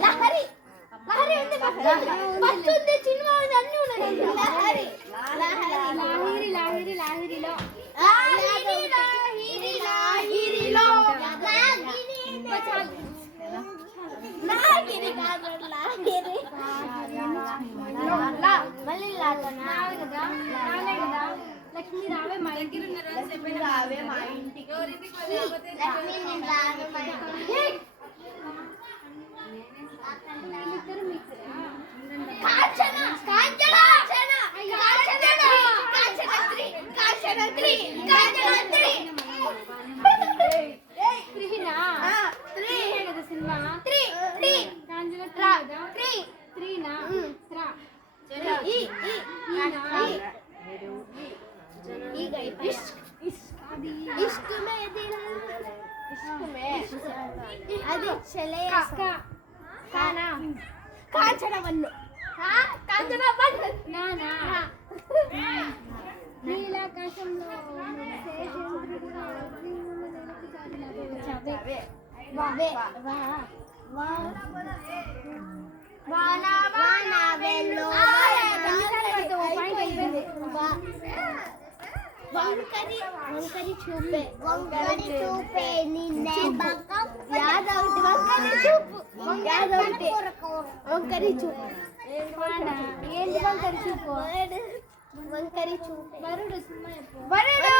లహరి లహరి ఉంది ఫస్ట్ ఉంది సినిమా ఉంది అన్ని ఉన్నాయి లహరి లహరి లహరి లాహిరిలో లాహిరి లాహిరి లాహిరిలో లాహిరి కాదు లాహిరి మళ్ళీ లాగనా కదా నానే కదా లక్ష్మి రావే మా దగ్గర ఉన్న రోజు చెప్పిన రావే మా ఇంటికి లక్ష్మి నేను రావే మా ఇంటికి కాంచన కాంచన కాంచన కాంచనత్రి కాంచనత్రి కాంచనత్రి త్రినా త్రి కదా సినిమా త్రి త్రి కాంచనత్రి త్రి త్రినా త్రా ఈ ఈ ఈ గై ఇష్క్ ఇష్క్ మే దిల్ इश्क में अभी चले का काना कांचना बन्नो हां कांचना बन ना ना నీలాకాశంలో వానా వానా వెల్లో వంకరి వంకరి చూపే నిన్నే బకం యాదవుటి వంకరి చూపు యాదవుటి వంకరి చూపు ఏంటి వంకరి చూపు వంకరి చూపే వరుడు సినిమా వరుడు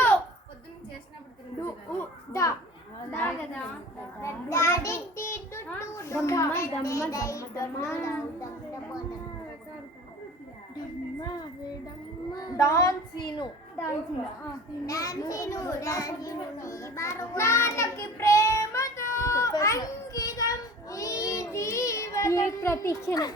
పొద్దున్న చేసినప్పుడు డా డా కదా డాడి దమ్మ దమ్మ దమ్మ డాన్సీను నాన్నకి ప్రేమతో అంకితం ఈ జీవన ప్రతిక్షణం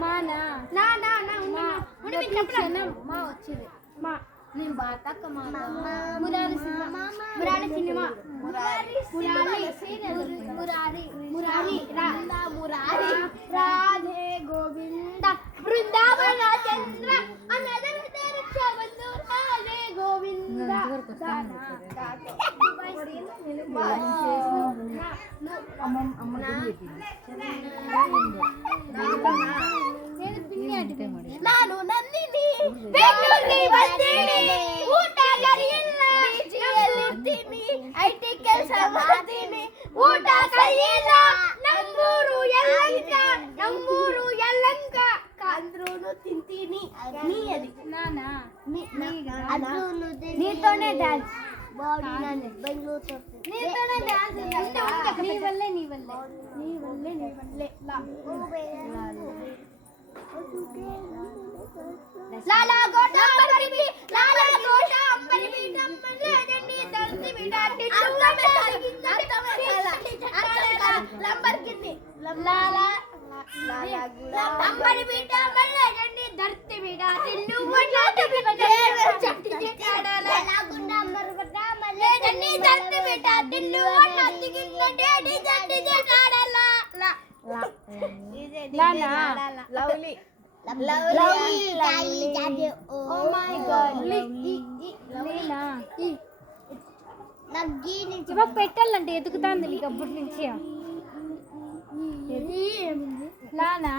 మానా నా నా నా ప్రతిక్షణం మా వచ్చింది మా నేను బాతక మా మురారి సినిమా మురారి సినిమా మురారి మురారి మురారి రాధా మురారి రాధే గోవింద బృందావన చంద్ర అనదర రక్షాబంధు రాధే గోవింద ನಾನು ನಂದಿನಿ ಬೆಂಗಳೂರಿಗೆ ಬಂದೀನಿ ಊಟ ಕರಿಯಿಲ್ಲ ಬೀಚಿಯಲ್ಲಿರ್ತೀನಿ ಐಟಿ ಕೆಲಸ ಮಾಡ್ತೀನಿ ಊಟ ಕರಿಯಿಲ್ಲ ನಮ್ಮೂರು ಯಲ್ಲಂಕ ಕಾಂದ್ರೂನು ತಿಂತೀನಿ ನೀ అది నానా నీతోనే డాన్స్ బాడీ నన్ను బెంగళూరు నీతోనే డాన్స్ నీ వల్లే లాలా గోట పరిబి లాలా గోట పరిబి నమ్మలేదండి దర్ది బిడాటి లంబర్గిని లాలా నంబర్ బిట మల్లదండి దర్తి బిడాటి నువ్వట్లాటి చట్టి చెట్టాడలా లాగుండ మరగట మల్లదండి దర్తి బిడాటి నువ్వట్లాటి గిన్నెడి చట్టి చెట్టాడలా లాలా lovely lovely oh my god లీలా నగ్గి నుంచి ఇవ్వక పెట్టాలంటే ఎదుగుతాంది నీకు అప్పటి నుంచి లానా